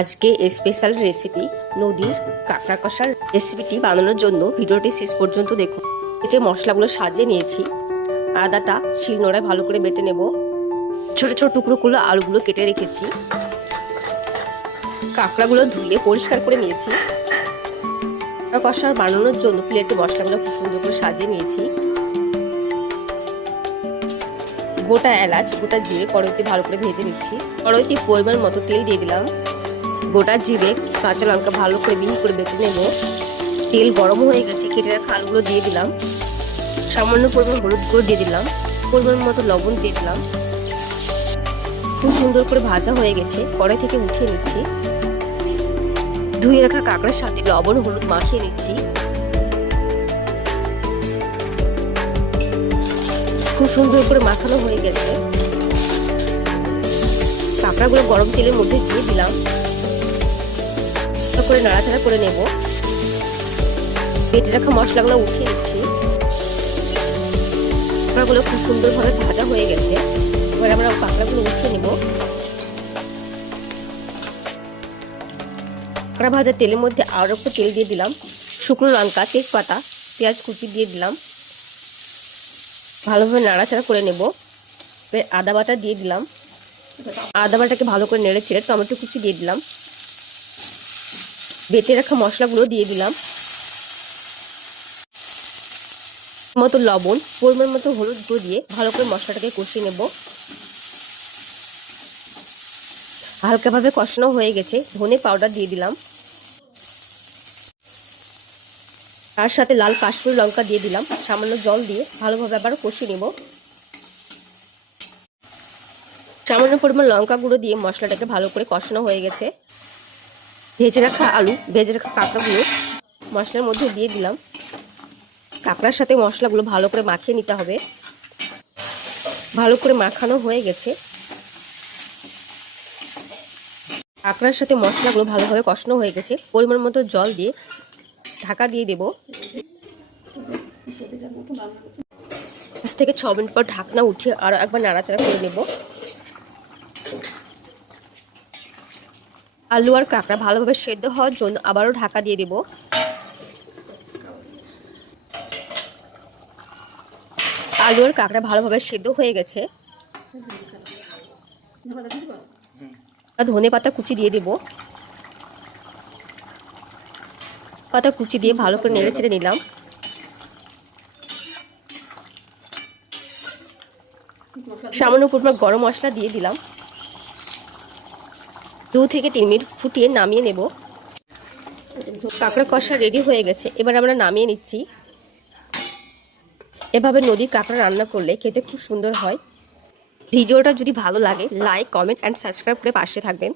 আজকে special recipe নদীর কাঁকড়া কষার রেসিপিটি বানানোর জন্য ভিডিওটি শেষ পর্যন্ত দেখুন। এতে মশলাগুলো সাজিয়ে নিয়েছি। আদাটা শিলনোড়ায় ভালো করে বেটে নেব। ছোট ছোট টুকরোগুলো আলুগুলো কেটে রেখেছি। কাঁকড়াগুলো ধুয়ে পরিষ্কার করে নিয়েছি। কষার বানানোর জন্য প্লেটে মশলাগুলো খুব সুন্দর করে সাজিয়ে নিয়েছি। গোটা এলাচ, গোটা জিরে, কড়াইতে ভালো করে ভেজে নিচ্ছি। কড়াইতে পরিমাণ মতো তেল দিয়ে দিলাম। গোটা জিরে, কাঁচা লঙ্কা ভালো করে মিহি করে বেটে নেব। তেল গরম হয়ে গেছে, কেটে রাখা আলুগুলো দিয়ে দিলাম। সামান্য পরিমাণ হলুদ গুঁড়ো দিয়ে দিলাম। পরিমাণ মতো লবণ দিয়ে দিলাম। খুব সুন্দর করে ভাজা হয়ে গেছে, কড়াই থেকে উঠিয়ে নিচ্ছি। ধুয়ে রাখা কাঁকড়ার সাথে লবণ, হলুদ মাখিয়ে নিচ্ছি। খুব সুন্দর করে মাখানো হয়ে গেছে। কাঁকড়াগুলো গরম তেলের মধ্যে দিয়ে দিলাম। করে নাড়াচাড়া করে নেব। পেটে রাখা মশলাগুলো উঠিয়ে দিচ্ছি কাঁকড়াগুলো খুব সুন্দরভাবে ভাজা হয়ে গেছে। এবার আমরা কাঁকড়াগুলো উঠিয়ে নেব। কাঁকড়া ভাজা তেলের মধ্যে আরও একটু তেল দিয়ে দিলাম। শুকনো লঙ্কা, তেজপাতা, পেঁয়াজ কুচি দিয়ে দিলাম। ভালোভাবে নাড়াচাড়া করে নেব। আদা বাটা দিয়ে দিলাম। আদা বাটাকে ভালো করে নেড়ে ছেড়ে টমেটো কুচি দিয়ে দিলাম। বেটে রাখা মশলাগুলো দিয়ে দিলাম। মতো লবণ, পরিমাণ মতো হলুদ গুঁড়ো দিয়ে ভালো করে মশলাটাকে কষিয়ে নেব। হালকাভাবে কষানো হয়ে গেছে, ধনে পাউডার দিয়ে দিলাম। তার সাথে লাল কাশ্মীর লঙ্কা দিয়ে দিলাম, সামান্য জল দিয়ে ভালোভাবে আবার কষিয়ে নেব। সামান্য পরিমাণ লঙ্কা গুঁড়ো দিয়ে মশলাটাকে ভালো করে কষানো হয়ে গেছে। ভেজে রাখা আলু, ভেজে রাখা কাঁকড়াগুলো, মশলার মধ্যে দিয়ে দিলাম। কাঁকড়ার সাথে মশলাগুলো ভালো করে মাখিয়ে নিতে হবে। ভালো করে মাখানো হয়ে গেছে। কাঁকড়ার সাথে মশলাগুলো ভালোভাবে কষানো হয়ে গেছে। পরিমাণ মতো জল দিয়ে ঢাকা দিয়ে দেব। পাঁচ থেকে ছ মিনিট পর ঢাকনা উঠিয়ে আরও একবার নাড়াচাড়া করে নেব। আলু আর কাঁকড়া ভালোভাবে সেদ্ধ হওয়ার জন্য আবারও ঢাকা দিয়ে দেব। আলু আর কাঁকড়া ভালোভাবে সেদ্ধ হয়ে গেছে। ধনে পাতা কুচি দিয়ে দেব। পাতা কুচি দিয়ে ভালো করে নেড়ে চেড়ে নিলাম। সামান্য পরিমাণ গরম মশলা দিয়ে দিলাম। দু থেকে তিন মিনিট ফুটিয়ে নামিয়ে নেব। কাঁকড়া কষা রেডি হয়ে গেছে। এবার আমরা নামিয়ে নিচ্ছি। এভাবে নদীর কাঁকড়া রান্না করলে খেতে খুব সুন্দর হয়। ভিডিওটা যদি ভালো লাগে লাইক কমেন্ট অ্যান্ড সাবস্ক্রাইব করে পাশে থাকবেন।